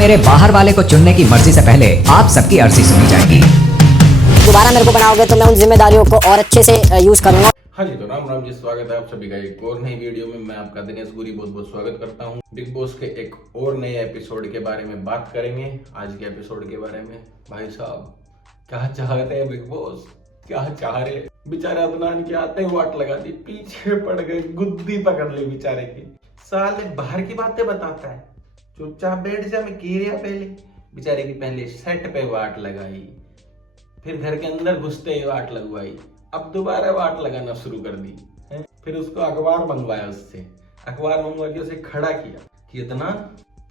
मेरे बाहर वाले को चुनने की मर्जी से पहले आप सबकी अर्जी सुनी जाएगी। दोबारा मेरे को बनाओगे तो मैं उन जिम्मेदारियों को और अच्छे से यूज करूंगा। हाँ जी, तो राम राम जी, स्वागत है आप सभी का एक और नई वीडियो में। मैं आपका दिनेश गुरी बहुत बहुत स्वागत करता हूँ। बिग बॉस के एक और नए एपिसोड के बारे में बात करेंगे। आज के एपिसोड के बारे में भाई साहब क्या चाह रहे हैं बिग बॉस, क्या चाह रहे। बेचारे अदनान के आते ही वाट लगा दी, पीछे पड़ गए, गुद्दी पकड़ ली बेचारे की। साले बाहर की बातें बताता है, चुपचाप बैठ जा, मैं कीरिया पहले। बेचारे की पहले सेट पे वाट लगाई, फिर घर के अंदर घुसते ही वाट लगवाई, अब दोबारा वाट लगाना शुरू कर दी है? फिर उसको अखबार मंगवाया, उससे अखबार मंगवा के उसे खड़ा किया कि इतना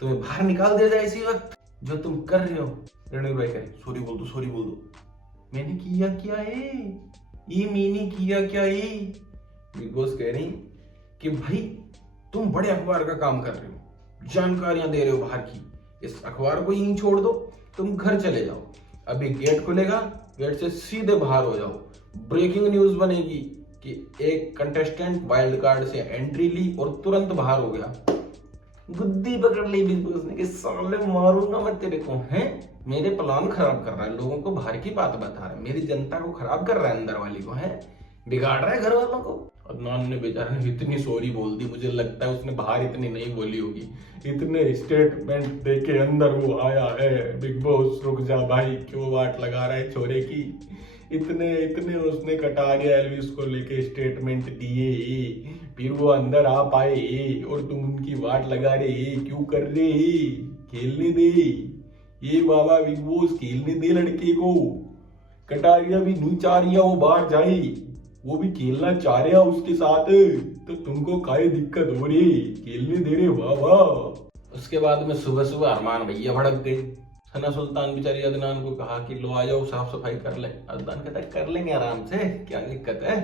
तुम्हें बाहर निकाल दिया जाए इसी वक्त, जो तुम कर रहे हो। रणवीर भाई करे सॉरी बोल दो, सॉरी बोल दो, मैंने किया क्या है ये, मैंने किया क्या ये। बिग बॉस कह रही कि भाई तुम बड़े अखबार का काम कर रहे हो, जानकारियां दे रहे हो बाहर की, इस अखबार को यहीं छोड़ दो, तुम घर चले जाओ। अभी गेट खुलेगा, गेट से सीधे बाहर हो जाओ। ब्रेकिंग न्यूज बनेगी कि एक कंटेस्टेंट वाइल्ड कार्ड से एंट्री ली और तुरंत बाहर हो गया। गुद्दी पकड़ ली बिग बॉस ने कि साले मारूंगा मैं तेरे को, हैं मेरे प्लान खराब कर रहा है, लोगों को बाहर की बात बता रहा है, मेरी जनता को खराब कर रहा है, अंदर वाली को है बिगाड़ रहा है, घर वालों को। अदनान ने बेचारे ने इतनी सॉरी बोल दी, मुझे लगता है उसने बाहर इतनी नहीं बोली होगी। इतने स्टेटमेंट देके अंदर वो आया है, बिग बॉस रुक जा भाई, क्यों वाट लगा रहा है छोरे की। इतने उसने कटारिया एल्विस को लेके स्टेटमेंट दिए, फिर वो अंदर आ पाए और तुम उनकी वाट लगा रहे, क्यों कर रहे, खेलने दे ये बाबा, बिग बॉस खेलने दे लड़के को। कटारिया भी नहीं चाह रही है वो बाहर जाए, वो भी खेलना चाह रहे हैं उसके साथ, तो तुमको काहे दिक्कत हो रही, खेलने दे रहे बाबा। उसके बाद में सुबह सुबह अरमान भैया भड़क गए। सना सुल्तान बेचारी अदनान को कहा कि लो आ जाओ, साफ सफाई कर ले। अदनान कहता है कर लेंगे आराम से, क्या दिक्कत है,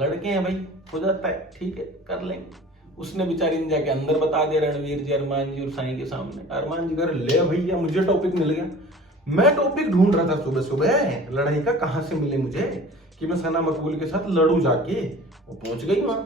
लड़के हैं भाई, हो जाता है, ठीक है कर लेंगे। उसने बेचारी ने जाके अंदर बता दिया रणवीर जी, अरमान जी और साईं के सामने। अरमान जी कर ले भैया, मुझे टॉपिक मिल गया, मैं टॉपिक ढूंढ रहा था सुबह सुबह लड़ाई का, कहां से मिले मुझे कि मैं सना मकबूल के साथ लड़ू जाके। वो पहुंच गई वहां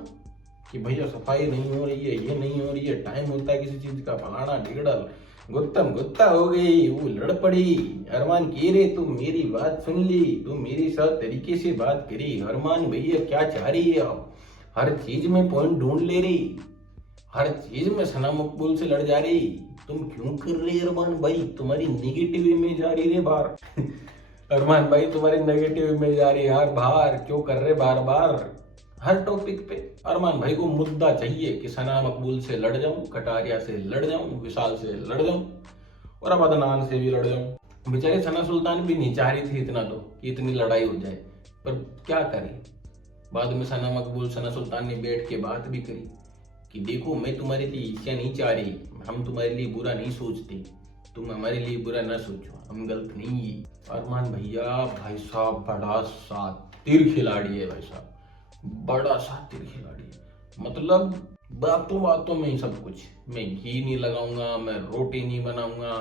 कि भैया सफाई नहीं हो रही है, ये नहीं हो रही है, टाइम होता है किसी चीज का, फलाना ढिगड़ल, गुत्तम गुत्ता हो गई, वो लड़ पड़ी। अरमान कह रहे तुम मेरी बात सुन ली, तुम मेरे साथ तरीके से बात करी। अरमान भैया क्या चाह रही है आप, हर चीज में पॉइंट ढूंढ ले रही, हर चीज में सना मकबूल से लड़ जा रही, तुम क्यों कर रहे अरमान भाई, तुम्हारी नेगेटिव इमेज आ रही है बाहर। अरमान भाई तुम्हारी नेगेटिव इमेज आ रही है यार बाहर, क्यों कर रहे बार बार हर टॉपिक पे। अरमान भाई को मुद्दा चाहिए कि सना मकबूल से लड़ जाऊं, कटारिया से लड़ जाऊं, विशाल से लड़ जाऊं और अब अदनान से भी लड़ जाऊं। बेचारी सना सुल्तान भी नहीं चाह रही थी इतना तो कि इतनी लड़ाई हो जाए, पर क्या करे। बाद में सना मकबूल सना सुल्तान ने बैठ के बात भी करी कि देखो मैं तुम्हारे लिए ईर्ष्या नहीं चाह रही, हम तुम्हारे लिए बुरा नहीं सोचते, तुम हमारे लिए बुरा ना सोचो, हम गलत नहीं है। अरमान भैया भाई साहब बड़ा शातिर खिलाड़ी है भाई साहब, बड़ा शातिर खिलाड़ी है। मतलब बातों बातों में ही सब कुछ, मैं घी नहीं लगाऊंगा, मैं रोटी नहीं बनाऊंगा।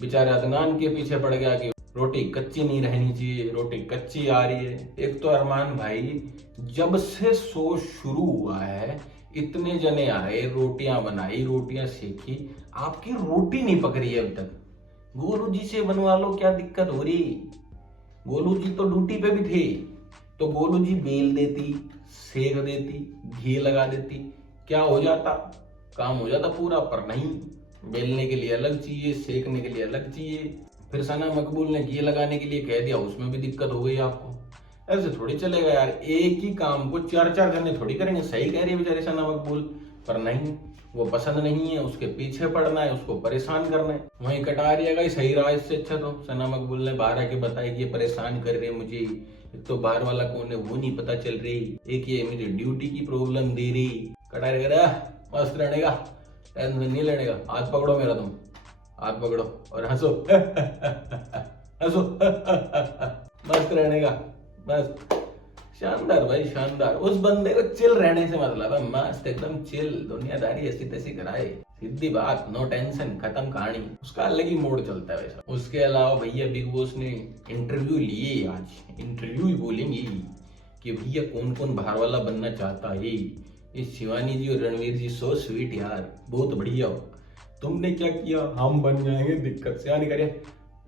बेचारे अदनान के पीछे पड़ गया कि रोटी कच्ची नहीं रहनी चाहिए, रोटी कच्ची आ रही है। एक तो अरमान भाई जब से शो शुरू हुआ है इतने जने आए, रोटियां बनाई, रोटियां सेकी, आपकी रोटी नहीं पक रही है अब तक। गोलू जी से बनवा लो, क्या दिक्कत हो रही, गोलू जी तो ड्यूटी पे भी थे, तो गोलू जी बेल देती, सेक देती, घी लगा देती, क्या हो जाता, काम हो जाता पूरा। पर नहीं, बेलने के लिए अलग चाहिए, सेकने के लिए अलग चाहिए। फिर सना मकबूल ने घी लगाने के लिए कह दिया, उसमें भी दिक्कत हो गई आपको। ऐसे थोड़ी चलेगा यार, एक ही काम को चार चार जने थोड़ी करेंगे। सही कह रही है बेचारी सना मकबूल, पर नहीं, वो पसंद नहीं है, उसके पीछे पड़ना है, उसको परेशान करना है। वहीं कटारिया का ही सही रहा इससे अच्छा तो। सना मकबूल ने बाहर आके बताया कि ये परेशान कर रहे मुझे, एक तो बाहर वाला कौन है वो नहीं पता चल रही, एक ये मुझे ड्यूटी की प्रॉब्लम दे रही। कटारिया कह रहा मस्त रहने का, टेंशन नहीं लेने का, हाथ पकड़ो मेरा, तुम हाथ पकड़ो और हंसो। हंसो। मस्त रहने का, बस। शानदार भाई शानदार। उस बंदे को चिल रहने से मतलब है, मस्त एकदम चिल, दुनियादारी ऐसी तैसी कराए, सीधी बात, नो टेंशन, खत्म कहानी। उसका अलग ही मोड चलता है वैसा। उसके अलावा भैया बिग बॉस ने इंटरव्यू लिए, आज इंटरव्यू ही बोलेंगे कि भैया कौन कौन बाहर वाला बनना चाहता है। ये शिवानी जी और रणवीर जी सो स्वीट यार, बहुत बढ़िया हो। तुमने क्या किया, हम बन जाएंगे दिक्कत से नहीं करे।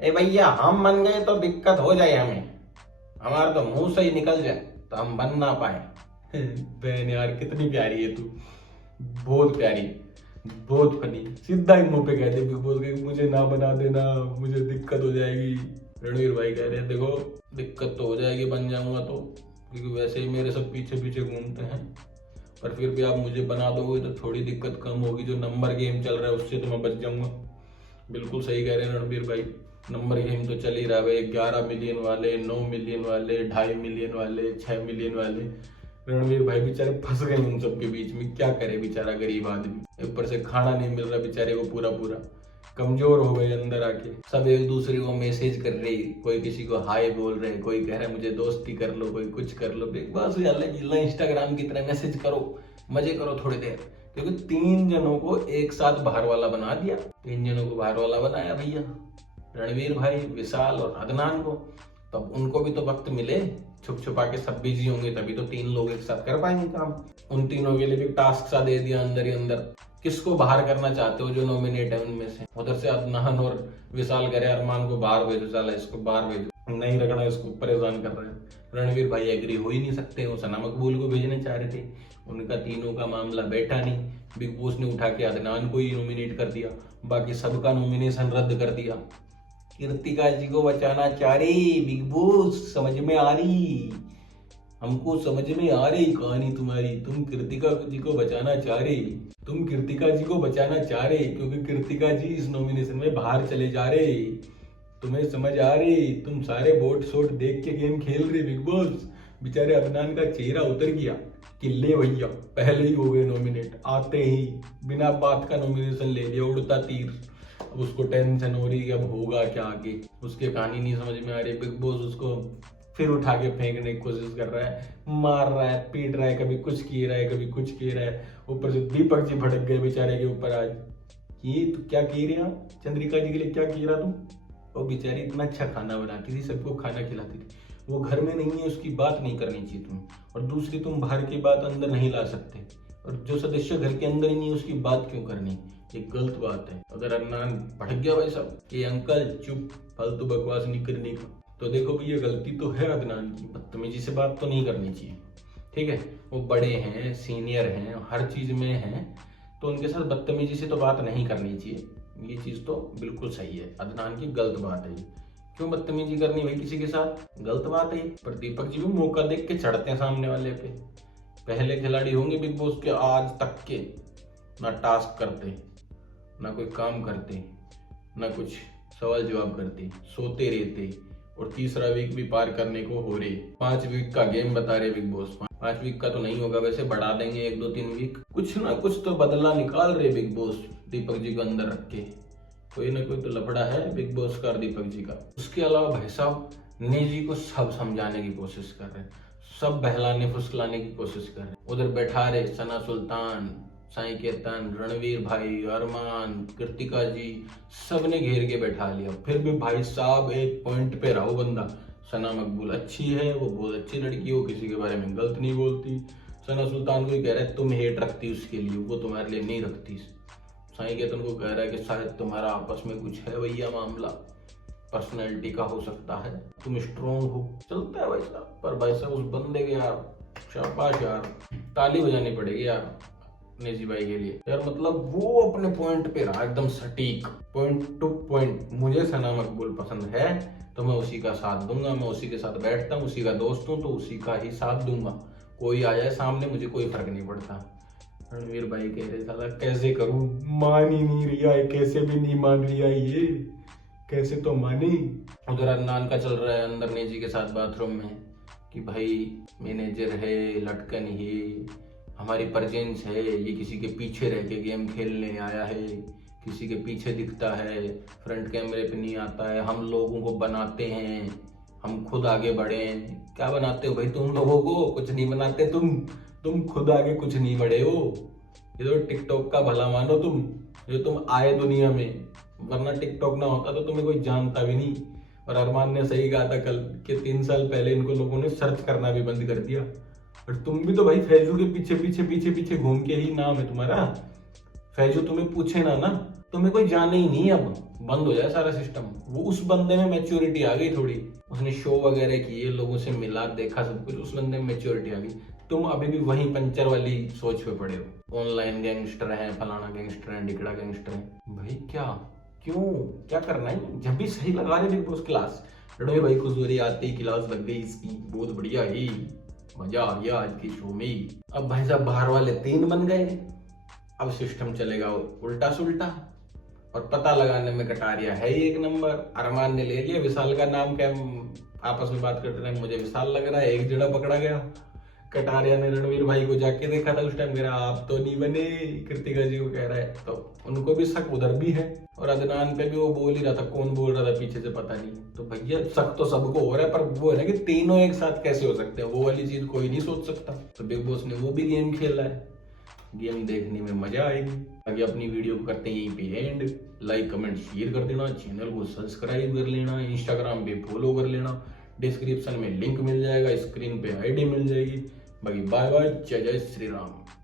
ए भैया हम बन गए तो दिक्कत हो जाए हमें, हमारा तो मुंह से ही निकल जाए तो हम बन ना पाए। बहन यार कितनी प्यारी है तू, बहुत प्यारी, बहुत फनी। सीधा ही मुंह पे कह दे बिग बॉस के मुझे ना बना देना, मुझे दिक्कत हो जाएगी। रणवीर भाई कह रहे हैं देखो दिक्कत तो हो जाएगी बन जाऊंगा तो, क्योंकि वैसे ही मेरे सब पीछे पीछे घूमते हैं, पर फिर भी आप मुझे बना दोगे तो थोड़ी दिक्कत कम होगी। जो नंबर गेम चल रहा है उससे तो मैं बच जाऊंगा। बिल्कुल सही कह रहे हैं रणवीर भाई, नंबर गेम तो चल ही रहा है भाई। 11 मिलियन वाले, 9 मिलियन वाले, 2.5 मिलियन वाले, 6 मिलियन वाले। रणवीर भाई बेचारे फंस गए उन सबके बीच में, क्या करे बेचारा गरीब आदमी। ऊपर से खाना नहीं मिल रहा बेचारे को, पूरा पूरा कमजोर हो गए अंदर आके। सब एक दूसरे को मैसेज कर रहे, कोई किसी को हाय बोल रहे, कोई कह रहा है मुझे दोस्ती कर लो, कोई कुछ कर लो। बिग बॉस इंस्टाग्राम की तरह मैसेज करो, मजे करो थोड़ी देर, क्योंकि 3 जनों को एक साथ बाहर वाला बना दिया। 3 जनों को बाहर वाला बनाया भैया, रणवीर भाई, विशाल और अदनान को। तब उनको भी तो वक्त मिले, छुप छुपा के सब बिजी होंगे तभी तो 3 लोग एक साथ कर पाएंगे काम। उन तीनों के लिए भी टास्क सा दे दिया अंदर ही अंदर। किसको बाहर करना चाहते हो जो नॉमिनेट है उनमें से? उधर से अदनान और विशाल कह रहे अरमान को बाहर भेजो, चला इसको बाहर भेजो, नहीं रखना इसको, परेशान कर रहे हैं। रणवीर भाई एग्री हो ही नहीं सकते, वो सना मकबूल को भेजने चाह रहे थे, उनका तीनों का मामला बैठा नहीं। बिग बॉस ने उठा के अदनान को ही नॉमिनेट कर दिया, बाकी सबका नॉमिनेशन रद्द कर दिया। कृतिका जी को बचाना चाह रही बिग बॉस, समझ में आ रही, हमको समझ में आ रही कहानी तुम्हारी। तुम कृतिका जी को बचाना चाह रही, तुम कृतिका जी को बचाना चाह रहे, क्योंकि कृतिका जी इस नॉमिनेशन में बाहर चले जा रहे। तुम्हें समझ आ रही, तुम सारे वोट शोट देख के गेम खेल रहे बिग बॉस। बेचारे अदनान का चेहरा उतर गया कि ले भैया पहले ही हो गए नॉमिनेट, आते ही बिना बात का नॉमिनेशन ले लिया, उड़ता तीर। अब उसको टेंशन हो रही है अब होगा क्या आगे, उसके कहानी नहीं समझ में आ रही। बिग बॉस उसको फिर उठा के फेंकने की कोशिश कर रहा है, मार रहा है, पीट रहा है, कभी कुछ किए रहा है, कभी कुछ किए रहा है। ऊपर से दीपक जी भड़क गए बेचारे के ऊपर आज, ये तो क्या किए रहे आप चंद्रिका जी के लिए, क्या किए रहा तुम? वो बेचारी इतना अच्छा खाना बनाती थी, सबको खाना खिलाती थी, वो घर में नहीं है उसकी बात नहीं करनी चाहिए तुम। और दूसरी, तुम बाहर की बात अंदर नहीं ला सकते, और जो सदस्य घर के अंदर ही नहीं है उसकी बात क्यों करनी, ये गलत बात है। अगर अदनान भड़क गया भाई साहब कि अंकल चुप, फालतू बकवास नहीं करने का, तो देखो भैया गलती तो है अदनान की, बदतमीजी से बात तो नहीं करनी चाहिए, ठीक है। वो बड़े हैं, सीनियर हैं, हर चीज में हैं, तो उनके साथ बदतमीजी से तो बात नहीं करनी चाहिए। ये चीज तो बिल्कुल सही है, अदनान की गलत बात है। क्यों बदतमीजी करनी भाई किसी के साथ, गलत बात है। पर दीपक जी भी मौका देख के चढ़ते हैं सामने वाले पे। पहले खिलाड़ी होंगे बिग बॉस के आज तक के, ना टास्क करते, ना कोई काम करते, ना कुछ सवाल जवाब करते, सोते रहते, और तीसरा वीक भी पार करने को हो रहे। 5 वीक का गेम बता रहे बिग बॉस। 5 वीक का तो नहीं होगा, वैसे बढ़ा देंगे 1, 2, 3 वीक, कुछ ना कुछ तो बदला निकाल रहे बिग बॉस दीपक जी को अंदर रख के। कोई ना कोई तो लफड़ा है बिग बॉस का दीपक जी का। उसके अलावा भाई साहब निजी को सब समझाने की कोशिश कर रहे हैं, सब बहलाने फुसलाने की कोशिश कर रहे हैं। उधर बैठा रहे सना सुल्तान, साई केतन, रणवीर भाई, अरमान, कृतिका जी, सबने घेर के बैठा लिया। फिर भी भाई साहब एक पॉइंट पे रहो बंदा। सना मकबूल अच्छी है, वो बहुत अच्छी लड़की हो, किसी के बारे में गलत नहीं बोलती। सना सुल्तान को ही कह रहा है तुम हेट रखती उसके लिए, वो तुम्हारे लिए नहीं रखती। साई केतन को कह रहा है कि शायद तुम्हारा आपस में कुछ है भैया मामला, पर्सनैलिटी का हो सकता है, तुम स्ट्रोंग हो, चलता है भाई साहब। पर भाई साहब उस बंदे के यार शाबाश यार, ताली बजानी पड़ेगी यार निजी भाई के लिए यार। मतलब वो अपने पॉइंट पे रहा एकदम सटीक, पॉइंट टू पॉइंट। मुझे सना मकबूल पसंद है तो मैं उसी का साथ दूंगा, मैं उसी के साथ बैठता हूँ, उसी का दोस्त हूँ तो उसी का ही साथ दूंगा। कोई आ जाए सामने मुझे कोई फर्क नहीं पड़ता। रणवीर भाई कह रहे साला कैसे करूं, मान ही नहीं रही है, कैसे भी नहीं मान रही है ये, कैसे तो मानी। उधर अदनान का चल रहा है अंदर निजी के साथ बाथरूम में कि भाई मैनेजर है, लटकन है, हमारी प्रेजेंस है, ये किसी के पीछे रह के गेम खेलने आया है, किसी के पीछे दिखता है, फ्रंट कैमरे पे नहीं आता है, हम लोगों को बनाते हैं, हम खुद आगे बढ़े। क्या बनाते हो भाई तुम लोगों को, कुछ नहीं बनाते तुम खुद आगे कुछ नहीं बढ़े हो। ये तो टिकटॉक का भला मानो तुम, जो तुम आए दुनिया में, वरना टिकटॉक ना होता तो तुम्हें कोई जानता भी नहीं। और अरमान ने सही कहा था कल कि 3 साल पहले इनको लोगों ने सर्च करना भी बंद कर दिया। और तुम भी तो भाई फैजू के पीछे पीछे पीछे पीछे घूम के ही नाम है तुम्हारा। फिर जो तुम्हें पूछे ना तुम्हें कोई जाने ही नहीं, अब बंद हो जाए सारा सिस्टम। वो उस बंदे में मैच्योरिटी आ गई थोड़ी, उसने शो वगैरह किए, लोगों से मिला, देखा सब कुछ, उस बंदे में मैच्योरिटी आ गई। तुम अभी भी वही पंचर वाली सोच पे पड़े हो, ऑनलाइन गैंगस्टर है, फलाना गैंगस्टर है, ढिकड़ा गैंगस्टर है। भाई क्यों क्या करना है? जब भी सही लगा रहे बिग बॉस क्लास, रणवीर भाई खुश हो रही, आते ही क्लास लग गई इसकी, बहुत बढ़िया ही मजा आ गया आज की शो में ही। अब भाई साहब बाहर वाले 3 बन गए, अब सिस्टम चलेगा उल्टा सुल्टा, और पता लगाने में कटारिया है ही 1 नंबर। अरमान ने ले लिया विशाल का नाम, क्या आपस में बात करते रहे, मुझे विशाल लग रहा है, एक जड़ा पकड़ा गया। कटारिया ने रणवीर भाई को जाके देखा था उस टाइम, कह रहा आप तो नहीं बने, कृतिका जी को कह रहा है, तो उनको भी शक उधर भी है। और अदनान पे भी वो बोल ही रहा था, कौन बोल रहा था पीछे से पता नहीं। तो भैया शक तो सबको हो रहा है, पर वो है ना कि तीनों एक साथ कैसे हो सकते हैं, वो वाली चीज कोई नहीं सोच सकता। तो बिग बॉस ने वो भी गेम खेला है, गेम देखने में मजा आएगी। आगे अपनी वीडियो को करते हैं यहीं पे एंड। लाइक कमेंट शेयर कर देना, चैनल को सब्सक्राइब कर लेना, इंस्टाग्राम पे फॉलो कर लेना, डिस्क्रिप्शन में लिंक मिल जाएगा, स्क्रीन पे आईडी मिल जाएगी। बाकी बाय बाय, जय जय श्री राम।